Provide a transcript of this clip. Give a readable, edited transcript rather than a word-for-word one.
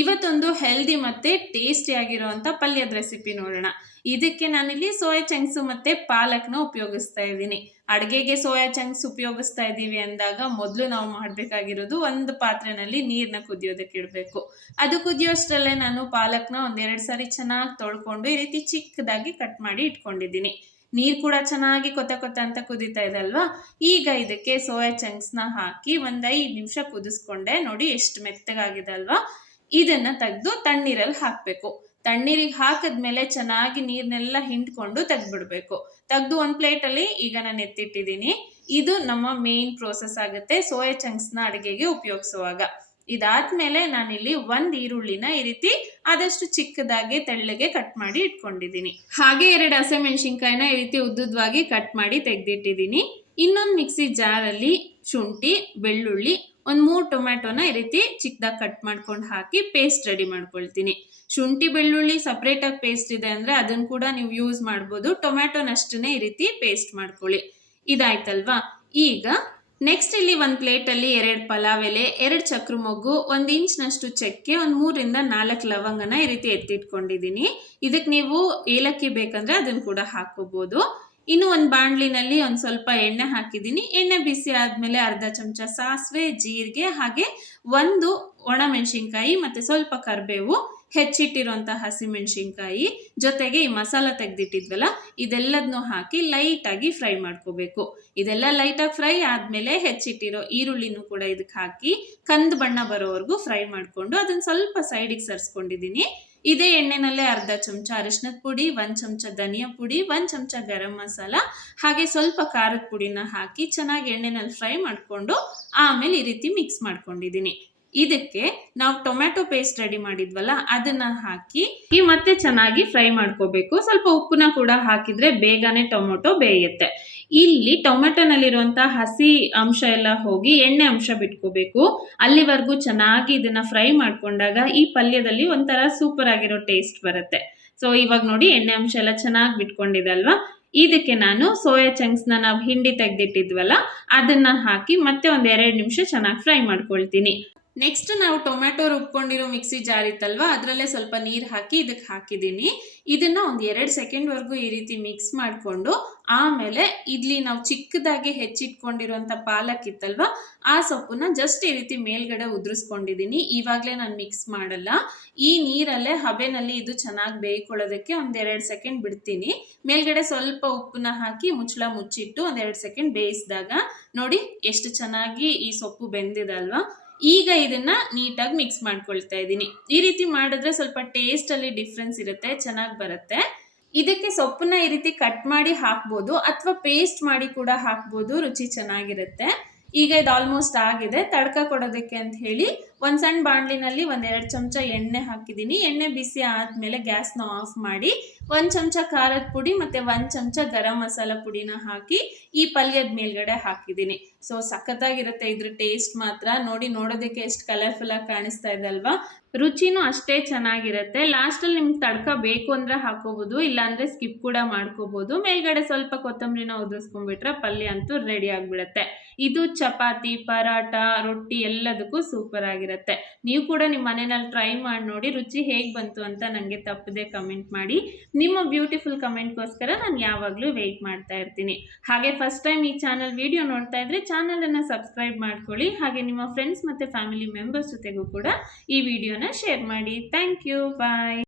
ಇವತ್ತೊಂದು ಹೆಲ್ದಿ ಮತ್ತು ಟೇಸ್ಟಿಯಾಗಿರುವಂಥ ಪಲ್ಯದ ರೆಸಿಪಿ ನೋಡೋಣ. ಇದಕ್ಕೆ ನಾನಿಲ್ಲಿ ಸೋಯಾ ಚಂಕ್ಸು ಮತ್ತು ಪಾಲಕ್ನ ಉಪಯೋಗಿಸ್ತಾ ಇದ್ದೀನಿ. ಅಡುಗೆಗೆ ಸೋಯಾ ಚಂಕ್ಸ್ ಉಪಯೋಗಿಸ್ತಾ ಇದ್ದೀವಿ ಅಂದಾಗ ಮೊದಲು ನಾವು ಮಾಡಬೇಕಾಗಿರೋದು ಒಂದು ಪಾತ್ರೆಯಲ್ಲಿ ನೀರನ್ನ ಕುದಿಯೋದಕ್ಕೆ ಇಡಬೇಕು. ಅದು ಕುದಿಯೋಷ್ಟರಲ್ಲೇ ನಾನು ಪಾಲಕ್ನ ಒಂದೆರಡು ಸಾರಿ ಚೆನ್ನಾಗಿ ತೊಳ್ಕೊಂಡು ಈ ರೀತಿ ಚಿಕ್ಕದಾಗಿ ಕಟ್ ಮಾಡಿ ಇಟ್ಕೊಂಡಿದ್ದೀನಿ. ನೀರು ಕೂಡ ಚೆನ್ನಾಗಿ ಕೊತ ಕೊತ ಅಂತ ಕುದೀತಾ ಇದೆ ಅಲ್ವಾ. ಈಗ ಇದಕ್ಕೆ ಸೋಯಾ ಚಂಕ್ಸ್ನ ಹಾಕಿ ಒಂದು 5 ನಿಮಿಷ ಕುದಿಸ್ಕೊಂಡೆ. ನೋಡಿ ಎಷ್ಟು ಮೆತ್ತಗಾಗಿದೆ ಅಲ್ವಾ. ಇದನ್ನ ತೆಗೆದು ತಣ್ಣೀರಲ್ಲಿ ಹಾಕಬೇಕು. ತಣ್ಣೀರಿಗೆ ಹಾಕಿದ್ಮೇಲೆ ಚೆನ್ನಾಗಿ ನೀರನ್ನೆಲ್ಲ ಹಿಂಡ್ಕೊಂಡು ತೆಗೆದ್ಬಿಡ್ಬೇಕು. ತೆಗೆದು ಒಂದು ಪ್ಲೇಟಲ್ಲಿ ಈಗ ನಾನು ಎತ್ತಿಟ್ಟಿದ್ದೀನಿ. ಇದು ನಮ್ಮ ಮೇನ್ ಪ್ರೋಸೆಸ್ ಆಗುತ್ತೆ ಸೋಯಾ ಚಂಕ್ಸ್ನ ಅಡುಗೆಗೆ ಉಪಯೋಗಿಸುವಾಗ. ಇದಾದ್ಮೇಲೆ ನಾನಿಲ್ಲಿ ಒಂದು ಈರುಳ್ಳಿನ ಈ ರೀತಿ ಆದಷ್ಟು ಚಿಕ್ಕದಾಗಿ ತೆಳ್ಳಗೆ ಕಟ್ ಮಾಡಿ ಇಟ್ಕೊಂಡಿದ್ದೀನಿ. ಹಾಗೆ 2 ಹಸಿಮೆಣಸಿನ್ಕಾಯಿನ ಈ ರೀತಿ ಉದ್ದುದ್ವಾಗಿ ಕಟ್ ಮಾಡಿ ತೆಗೆದಿಟ್ಟಿದ್ದೀನಿ. ಇನ್ನೊಂದು ಮಿಕ್ಸಿ ಜಾರಲ್ಲಿ ಶುಂಠಿ, ಬೆಳ್ಳುಳ್ಳಿ, ಒಂದು 3 ಟೊಮ್ಯಾಟೊನ ಈ ರೀತಿ ಚಿಕ್ಕದಾಗಿ ಕಟ್ ಮಾಡ್ಕೊಂಡು ಹಾಕಿ ಪೇಸ್ಟ್ ರೆಡಿ ಮಾಡ್ಕೊಳ್ತೀನಿ. ಶುಂಠಿ ಬೆಳ್ಳುಳ್ಳಿ ಸಪ್ರೇಟಾಗಿ ಪೇಸ್ಟ್ ಇದೆ ಅಂದರೆ ಅದನ್ನು ಕೂಡ ನೀವು ಯೂಸ್ ಮಾಡ್ಬೋದು. ಟೊಮ್ಯಾಟೊನಷ್ಟೇ ಈ ರೀತಿ ಪೇಸ್ಟ್ ಮಾಡ್ಕೊಳ್ಳಿ. ಇದಾಯ್ತಲ್ವಾ. ಈಗ ನೆಕ್ಸ್ಟ್ ಇಲ್ಲಿ ಒಂದು ಪ್ಲೇಟಲ್ಲಿ 2 ಪಲಾವ್ ಎಲೆ, 2 ಚಕ್ರ ಮೊಗ್ಗು, 1 ಇಂಚ್ನಷ್ಟು ಚಕ್ಕೆ, ಒಂದು 3ರಿಂದ 4 ಲವಂಗನ ಈ ರೀತಿ ಎತ್ತಿಟ್ಕೊಂಡಿದ್ದೀನಿ. ಇದಕ್ಕೆ ನೀವು ಏಲಕ್ಕಿ ಬೇಕಂದ್ರೆ ಅದನ್ನು ಕೂಡ ಹಾಕೋಬೋದು. ಇನ್ನು ಒಂದು ಬಾಣಲಿನಲ್ಲಿ ಒಂದು ಸ್ವಲ್ಪ ಎಣ್ಣೆ ಹಾಕಿದ್ದೀನಿ. ಎಣ್ಣೆ ಬಿಸಿ ಆದಮೇಲೆ ಅರ್ಧ ಚಮಚ ಸಾಸಿವೆ, ಜೀರಿಗೆ, ಹಾಗೆ 1 ಒಣಮೆಣಸಿನ್ಕಾಯಿ ಮತ್ತು ಸ್ವಲ್ಪ ಕರಿಬೇವು, ಹೆಚ್ಚಿಟ್ಟಿರುವಂಥ ಹಸಿಮೆಣಸಿನ್ಕಾಯಿ, ಜೊತೆಗೆ ಈ ಮಸಾಲ ತೆಗೆದಿಟ್ಟಿದ್ವಲ್ಲ ಇದೆಲ್ಲದನ್ನೂ ಹಾಕಿ ಲೈಟಾಗಿ ಫ್ರೈ ಮಾಡ್ಕೋಬೇಕು. ಇದೆಲ್ಲ ಲೈಟಾಗಿ ಫ್ರೈ ಆದಮೇಲೆ ಹೆಚ್ಚಿಟ್ಟಿರೋ ಈರುಳ್ಳಿನೂ ಕೂಡ ಇದಕ್ಕೆ ಹಾಕಿ ಕಂದು ಬಣ್ಣ ಬರೋವರೆಗೂ ಫ್ರೈ ಮಾಡಿಕೊಂಡು ಅದನ್ನು ಸ್ವಲ್ಪ ಸೈಡಿಗೆ ಸರಿಸ್ಕೊಂಡಿದ್ದೀನಿ. ಇದೇ ಎಣ್ಣೆನಲ್ಲೇ ಅರ್ಧ ಚಮಚ ಅರಿಶಿನದ ಪುಡಿ, 1 ಚಮಚ ಧನಿಯಾ ಪುಡಿ, 1 ಚಮಚ ಗರಂ ಮಸಾಲ, ಹಾಗೆ ಸ್ವಲ್ಪ ಖಾರದ ಪುಡಿನ ಹಾಕಿ ಚೆನ್ನಾಗಿ ಎಣ್ಣೆನಲ್ಲಿ ಫ್ರೈ ಮಾಡಿಕೊಂಡು ಆಮೇಲೆ ಈ ರೀತಿ ಮಿಕ್ಸ್ ಮಾಡ್ಕೊಂಡಿದ್ದೀನಿ. ಇದಕ್ಕೆ ನಾವು ಟೊಮ್ಯಾಟೊ ಪೇಸ್ಟ್ ರೆಡಿ ಮಾಡಿದ್ವಲ್ಲ ಅದನ್ನ ಹಾಕಿ ಮತ್ತೆ ಚೆನ್ನಾಗಿ ಫ್ರೈ ಮಾಡ್ಕೋಬೇಕು. ಸ್ವಲ್ಪ ಉಪ್ಪನ್ನ ಕೂಡ ಹಾಕಿದ್ರೆ ಬೇಗನೆ ಟೊಮೆಟೊ ಬೇಯುತ್ತೆ. ಇಲ್ಲಿ ಟೊಮೆಟೊನಲ್ಲಿರುವಂಥ ಹಸಿ ಅಂಶ ಎಲ್ಲ ಹೋಗಿ ಎಣ್ಣೆ ಅಂಶ ಬಿಟ್ಕೋಬೇಕು. ಅಲ್ಲಿವರೆಗೂ ಚೆನ್ನಾಗಿ ಇದನ್ನ ಫ್ರೈ ಮಾಡ್ಕೊಂಡಾಗ ಈ ಪಲ್ಯದಲ್ಲಿ ಒಂಥರ ಸೂಪರ್ ಆಗಿರೋ ಟೇಸ್ಟ್ ಬರುತ್ತೆ. ಸೊ ಇವಾಗ ನೋಡಿ ಎಣ್ಣೆ ಅಂಶ ಎಲ್ಲ ಚೆನ್ನಾಗಿ ಬಿಟ್ಕೊಂಡಿದೆ ಅಲ್ವಾ. ಇದಕ್ಕೆ ನಾನು ಸೋಯಾ ಚಂಕ್ಸ್ನ ನಾವು ಹಿಂಡಿ ತೆಗೆದಿಟ್ಟಿದ್ವಲ್ಲ ಅದನ್ನ ಹಾಕಿ ಮತ್ತೆ ಒಂದು 2 ನಿಮಿಷ ಚೆನ್ನಾಗಿ ಫ್ರೈ ಮಾಡ್ಕೊಳ್ತೀನಿ. ನೆಕ್ಸ್ಟ್ ನಾವು ಟೊಮ್ಯಾಟೊ ರುಬ್ಕೊಂಡಿರೋ ಮಿಕ್ಸಿ ಜಾರ್ ಇತ್ತಲ್ವಾ ಅದರಲ್ಲೇ ಸ್ವಲ್ಪ ನೀರು ಹಾಕಿ ಇದಕ್ಕೆ ಹಾಕಿದ್ದೀನಿ. ಇದನ್ನ ಒಂದು 2 ಸೆಕೆಂಡ್ವರೆಗೂ ಈ ರೀತಿ ಮಿಕ್ಸ್ ಮಾಡಿಕೊಂಡು ಆಮೇಲೆ ಇಲ್ಲಿ ನಾವು ಚಿಕ್ಕದಾಗಿ ಹೆಚ್ಚಿಟ್ಕೊಂಡಿರುವಂಥ ಪಾಲಕ್ ಇತ್ತಲ್ವಾ ಆ ಸೊಪ್ಪನ್ನ ಜಸ್ಟ್ ಈ ರೀತಿ ಮೇಲ್ಗಡೆ ಉದುರಿಸ್ಕೊಂಡಿದ್ದೀನಿ. ಇವಾಗಲೇ ನಾನು ಮಿಕ್ಸ್ ಮಾಡಲ್ಲ. ಈ ನೀರಲ್ಲೇ ಹಬೆನಲ್ಲಿ ಇದು ಚೆನ್ನಾಗಿ ಬೇಯ್ಕೊಳ್ಳೋದಕ್ಕೆ ಒಂದು 2 ಸೆಕೆಂಡ್ ಬಿಡ್ತೀನಿ. ಮೇಲ್ಗಡೆ ಸ್ವಲ್ಪ ಉಪ್ಪನ್ನ ಹಾಕಿ ಮುಚ್ಚಳ ಮುಚ್ಚಿಟ್ಟು ಒಂದು 2 ಸೆಕೆಂಡ್ ಬೇಯಿಸಿದಾಗ ನೋಡಿ ಎಷ್ಟು ಚೆನ್ನಾಗಿ ಈ ಸೊಪ್ಪು ಬೆಂದಿದೆ ಅಲ್ವಾ. ಈಗ ಇದನ್ನ ನೀಟಾಗಿ ಮಿಕ್ಸ್ ಮಾಡ್ಕೊಳ್ತಾ ಇದ್ದೀನಿ. ಈ ರೀತಿ ಮಾಡಿದ್ರೆ ಸ್ವಲ್ಪ ಟೇಸ್ಟಲ್ಲಿ ಡಿಫ್ರೆನ್ಸ್ ಇರುತ್ತೆ, ಚೆನ್ನಾಗಿ ಬರುತ್ತೆ. ಇದಕ್ಕೆ ಸೊಪ್ಪನ್ನ ಈ ರೀತಿ ಕಟ್ ಮಾಡಿ ಹಾಕ್ಬೋದು ಅಥವಾ ಪೇಸ್ಟ್ ಮಾಡಿ ಕೂಡ ಹಾಕ್ಬೋದು, ರುಚಿ ಚೆನ್ನಾಗಿರುತ್ತೆ. ಈಗ ಇದು ಆಲ್ಮೋಸ್ಟ್ ಆಗಿದೆ. ತಡ್ಕ ಕೊಡೋದಕ್ಕೆ ಅಂತ ಹೇಳಿ ಒಂದು ಸಣ್ಣ ಬಾಣಲಿನಲ್ಲಿ 1-2 ಚಮಚ ಎಣ್ಣೆ ಹಾಕಿದ್ದೀನಿ. ಎಣ್ಣೆ ಬಿಸಿ ಆದಮೇಲೆ ಗ್ಯಾಸ್ನ ಆಫ್ ಮಾಡಿ 1 ಚಮಚ ಖಾರದ ಪುಡಿ ಮತ್ತು 1 ಚಮಚ ಗರಂ ಮಸಾಲ ಪುಡಿನ ಹಾಕಿ ಈ ಪಲ್ಯದ ಮೇಲ್ಗಡೆ ಹಾಕಿದ್ದೀನಿ. ಸೊ ಸಖತ್ತಾಗಿರುತ್ತೆ ಇದ್ರ ಟೇಸ್ಟ್ ಮಾತ್ರ. ನೋಡಿ ನೋಡೋದಕ್ಕೆ ಎಷ್ಟು ಕಲರ್ಫುಲ್ಲಾಗಿ ಕಾಣಿಸ್ತಾ ಇದೆ ಅಲ್ವಾ. ರುಚಿನೂ ಅಷ್ಟೇ ಚೆನ್ನಾಗಿರುತ್ತೆ. ಲಾಸ್ಟಲ್ಲಿ ನಿಮ್ಗೆ ತಡ್ಕ ಬೇಕು ಅಂದರೆ ಹಾಕೋಬೋದು, ಇಲ್ಲಾಂದರೆ ಸ್ಕಿಪ್ ಕೂಡ ಮಾಡ್ಕೋಬೋದು. ಮೇಲ್ಗಡೆ ಸ್ವಲ್ಪ ಕೊತ್ತಂಬರಿನ ಉದುರಿಸ್ಕೊಂಡ್ಬಿಟ್ರೆ ಪಲ್ಯ ಅಂತೂ ರೆಡಿ ಆಗಿಬಿಡುತ್ತೆ. ಇದು ಚಪಾತಿ, ಪರಾಟ, ರೊಟ್ಟಿ ಎಲ್ಲದಕ್ಕೂ ಸೂಪರ್ ಆಗಿರುತ್ತೆ. ನೀವು ಕೂಡ ನಿಮ್ಮ ಮನೆಯಲ್ಲಿ ಟ್ರೈ ಮಾಡಿ ನೋಡಿ, ರುಚಿ ಹೇಗೆ ಬಂತು ಅಂತ ನನಗೆ ತಪ್ಪದೆ ಕಮೆಂಟ್ ಮಾಡಿ. ನಿಮ್ಮ ಬ್ಯೂಟಿಫುಲ್ ಕಮೆಂಟ್ಗೋಸ್ಕರ ನಾನು ಯಾವಾಗಲೂ ವೆಯ್ಟ್ ಮಾಡ್ತಾ ಇರ್ತೀನಿ. ಹಾಗೆ ಫಸ್ಟ್ ಟೈಮ್ ಈ ಚಾನಲ್ ವಿಡಿಯೋ ನೋಡ್ತಾ ಇದ್ರೆ ಚಾನಲನ್ನು ಸಬ್ಸ್ಕ್ರೈಬ್ ಮಾಡ್ಕೊಳ್ಳಿ. ಹಾಗೆ ನಿಮ್ಮ ಫ್ರೆಂಡ್ಸ್ ಮತ್ತು ಫ್ಯಾಮಿಲಿ ಮೆಂಬರ್ಸ್ ಜೊತೆಗೂ ಕೂಡ ಈ ವಿಡಿಯೋನ ಶೇರ್ ಮಾಡಿ. Thank you. ಬಾಯ್.